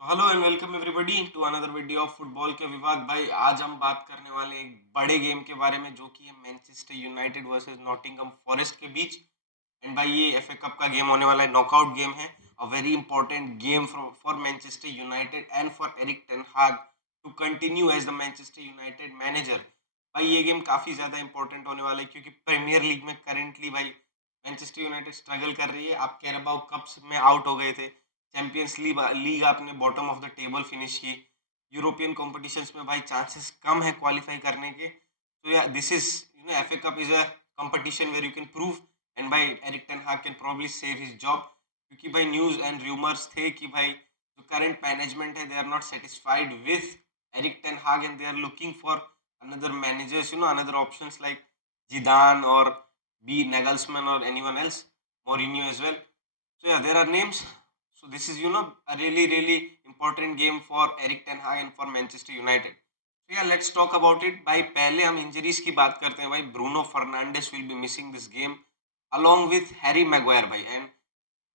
तो hello and welcome everybody to another video of football के विवाद भाई। आज हम बात करने वाले एक बड़े गेम के बारे में जो कि है Manchester United versus Nottingham forest के बीच। एंड भाई ये एफए कप का गेम होने वाला है, नॉकआउट गेम है। A very important game for Manchester United and for Erik ten Hag to continue as the Manchester United manager. भाई ये गेम काफी ज्यादा इंपॉर्टेंट होने वाला है क्योंकि प्रीमियर लीग में करेंटली भाई मैनचेस्टर यूनाइटेड स्ट्रगल कर रही है। आप कैराबाओ कप्स में आउट हो गए थे, चैंपियंस लीग लीग आपने bottom of the table finish की, यूरोपियन कॉम्पिटिशन्स में भाई चांसेस कम है क्वालिफाई करने के। तो या this is FA cup is a competition where you can prove, and भाई एरिक टेन हाग can probably save his job क्योंकि भाई न्यूज एंड रूमर्स थे कि भाई जो करंट मैनेजमेंट है they are not satisfied with Erik ten Hag and they are looking for another managers, another options like Zidane or B Nagelsmann or anyone else, Mourinho as well. So yeah, there are names. So this is a really important game for Eric Ten Hag and for Manchester United. So yeah, let's talk about it. भाई पहले हम इंजरीज की बात करते हैं भाई। Bruno Fernandes will be missing this game along with Harry Maguire भाई, and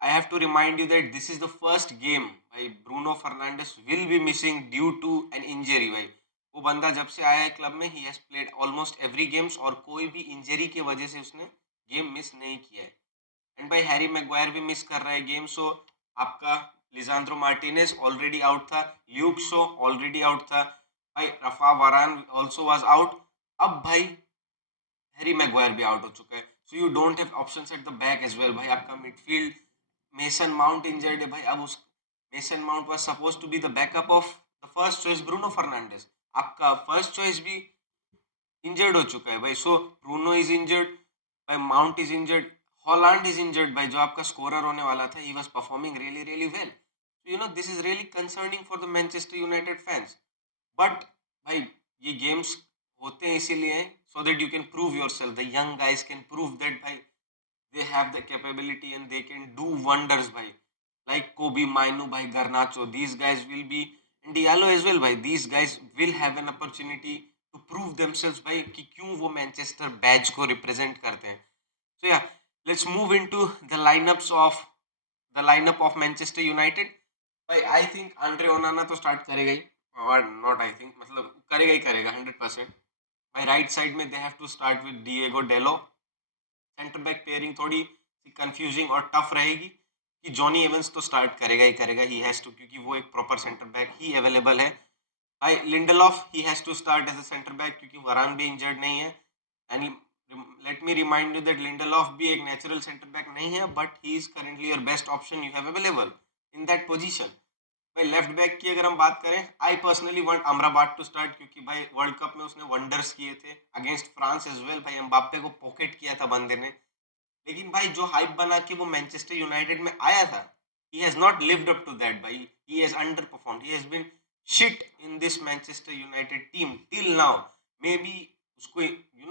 I have to remind you that this is the first game भाई Bruno Fernandes will be missing due to an injury भाई। वो बंदा जब से आया है क्लब में he has played almost every games और कोई भी इंजरी की वजह से उसने गेम मिस नहीं किया है। एंड भाई हैरी मैग्वायर भी मिस कर रहा है गेम। सो आपका लिजांड्रो मार्टिनेज ऑलरेडी आउट था, ल्यूक शो ऑलरेडी आउट था भाई, Rafa Varane also was out. अब भाई हैरी मैग्वायर भी आउट हो चुका है। So you don't have options at the back as well भाई। आपका मिडफील्ड मेसन माउंट इंजर्ड है भाई। अब उस Mason Mount was suppose to be the backup of the first choice Bruno Fernandes. आपका फर्स्ट चॉइस भी इंजर्ड हो चुका है भाई। सो ब्रूनो इज इंजर्ड भाई, Mount is injured, Hojlund is injured भाई, जो आपका स्कोरर होने वाला था। He was performing really well. So this is really concerning for the Manchester United fans. But भाई ये गेम्स होते हैं इसीलिए so that you can prove yourself, the young guys can prove that भाई they have the capability and they can do wonders bhai, like Kobe Mainu bhai, Garnacho, these guys will be, and Diallo as well bhai, these guys will have an opportunity to prove themselves bhai कि क्यों वो Manchester batch को रिप्रेजेंट करते हैं। so yeah, let's move into the lineups of the lineup of Manchester United भाई। I think Andre ओनाना तो स्टार्ट करेगा ही, और नॉट आई थिंक, मतलब करेगा ही करेगा 100%। भाई राइट साइड में they have to start with Diogo Dalot. Centre back pairing थोड़ी सी कंफ्यूजिंग और टफ रहेगी कि जॉनी एवंस तो स्टार्ट करेगा ही करेगा, ही हैज टू, क्योंकि वो एक प्रॉपर सेंटर बैक ही अवेलेबल है। भाई लिंडलॉफ ही has to start as a centre back क्योंकि वरान भी इंजर्ड नहीं है। And let me remind you that Lindelof भी एक नेचुरल सेंटर बैक नहीं है, but he is currently your best option you have available in that position. भाई left back की अगर हम बात करें, I personally want Amrabat to start क्योंकि भाई वर्ल्ड कप में उसने वंडर्स किए थे अगेंस्ट फ्रांस एज वेल भाई। एम्बाप्पे को पॉकेट किया था बंदे ने। लेकिन भाई जो हाइप बना के वो मैनचेस्टर यूनाइटेड में आया था, he has not lived up to that भाई। he has underperformed, he has been shit in this Manchester United team till now। Maybe उसको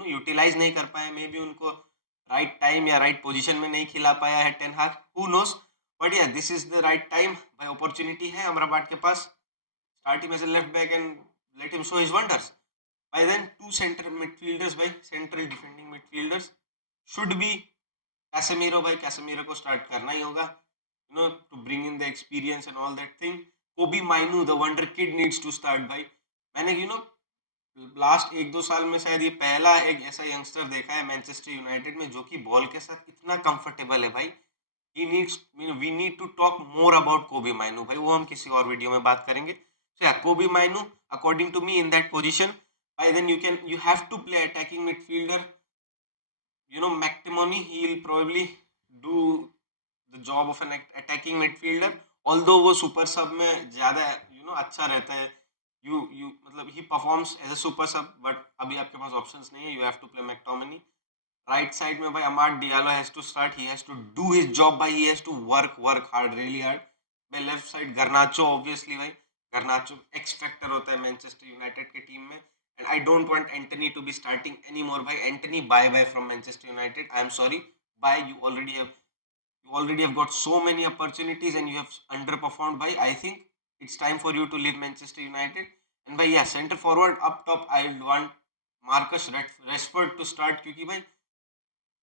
यूटिलाइज नहीं कर पाए, मे बी उनको राइट टाइम या राइट पोजीशन में नहीं खिला पाया है ten Hag, who knows. But yeah this is the right time भाई, अपॉर्चुनिटी है अमराबाद के पास। Start him as a left back and let him show his wonders. by then two center midfielders भाई, central defending midfielders should be Casemiro भाई। Casemiro को start करना ही होगा, to bring in the experience and all that thing. Kobbie Mainoo the wonder kid needs to start भाई। मैंने लास्ट एक दो साल में शायद ये पहला एक ऐसा यंगस्टर देखा है मैनचेस्टर यूनाइटेड में जो कि बॉल के साथ इतना कंफर्टेबल है भाई। He needs, we need to talk more about Kobbie Mainoo भाई, वो हम किसी और वीडियो में बात करेंगे। So yeah Kobbie Mainoo according to me in that position. by then you have to play attacking midfielder, McTominay. He will probably do the job of an attacking midfielder, although वो super sub में ज्यादा अच्छा रहता है। You मतलब ही performs as a super sub, but अभी आपके पास ऑप्शंस नहीं है, you have to play McTominay. Right side में भाई Amad Diallo has to start, he has to do his job भाई, he has to work hard, really hard. भाई left side Garnacho, obviously भाई गर्नाचो एक्स फैक्टर होता है Manchester United के team में। and I don't want Anthony to be starting anymore. Bhai, Anthony, bye from Manchester United. I am sorry. Bye. You already have got so many opportunities and you have underperformed. Bhai, I think it's time for you to leave Manchester United. And by yeah, center forward up top, I want Marcus Rashford to start. क्योंकि भाई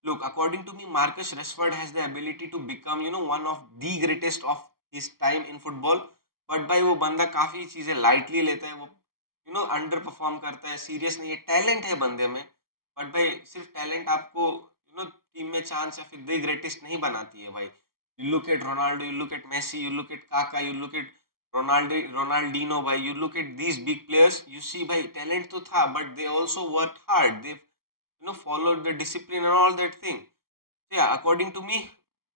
look, according to me, Marcus Rashford has the ability to become one of the greatest of his time in football. But भाई वो बंदा काफी चीजें लाइटली लेता है, वो अंडर परफॉर्म करता है, सीरियस नहीं है, टैलेंट है बंदे में, बट भाई सिर्फ टैलेंट आपको टीम में चांस या फिर द ग्रेटेस्ट नहीं बनाती है भाई। You look at Ronaldo, you look at Messi, you look at Kaka, you look at Ronaldinho भाई, you look at these big players, you see भाई टैलेंट तो था but they also work hard, they followed the discipline and all that thing. So yeah, according to me,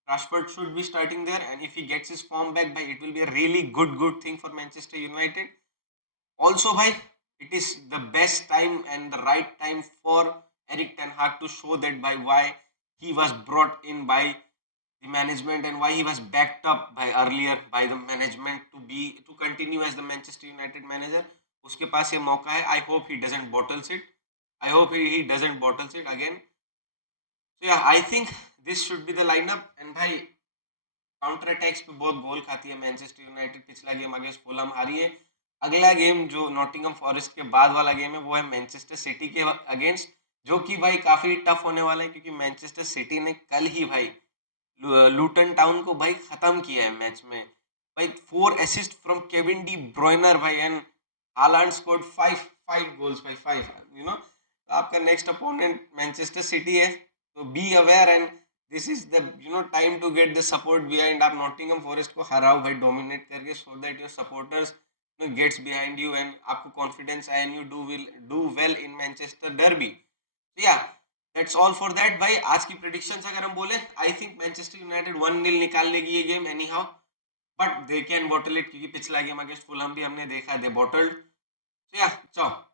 Rashford should be starting there, and if he gets his form back, by it will be a really good thing for Manchester United. Also, bhai, it is the best time and the right time for Eric Ten Hag to show that by why he was brought in by the management and why he was backed up by earlier by the management to continue as the Manchester United manager. उसके पास ये मौका है. I hope he doesn't bottles it. I hope he doesn't bottles it again. So yeah, I think this should be the lineup. And भाई counter attacks पे बहुत गोल खाती है Manchester United. पिछला गेम अगेंस्ट फुलहम हारी है. अगला गेम जो नॉटिंघम फॉरेस्ट के बाद वाला गेम है वो है मैनचेस्टर सिटी के अगेंस्ट, जो कि भाई काफी टफ होने वाला है क्योंकि मैनचेस्टर सिटी ने कल ही भाई लूटन टाउन को भाई खत्म किया है मैच में भाई. 4 असिस्ट फ्रॉम केविन डी ब्रुयनर भाई, एंड हालैंड स्कोर्ड 5 गोल्स भाई, 5 आपका नेक्स्ट अपोनेंट मैनचेस्टर सिटी है, तो be aware and this is the time to get the support behind. आप नॉटिंघम फॉरेस्ट को हराओ भाई डोमिनेट करके, so that your supporters gets behind you and आपको कॉन्फिडेंस आए and you do well in Manchester derby. Yeah that's all for that भाई. आज की प्रेडिक्शंस अगर हम बोले, आई थिंक मैनचेस्टर यूनाइटेड 1-0 निकाल लेगी ये game any how, but they can bottle it क्योंकि पिछला गेम अगेंस्ट फुलहम भी हमने देखा, दे बॉटल्ड. या चाओ.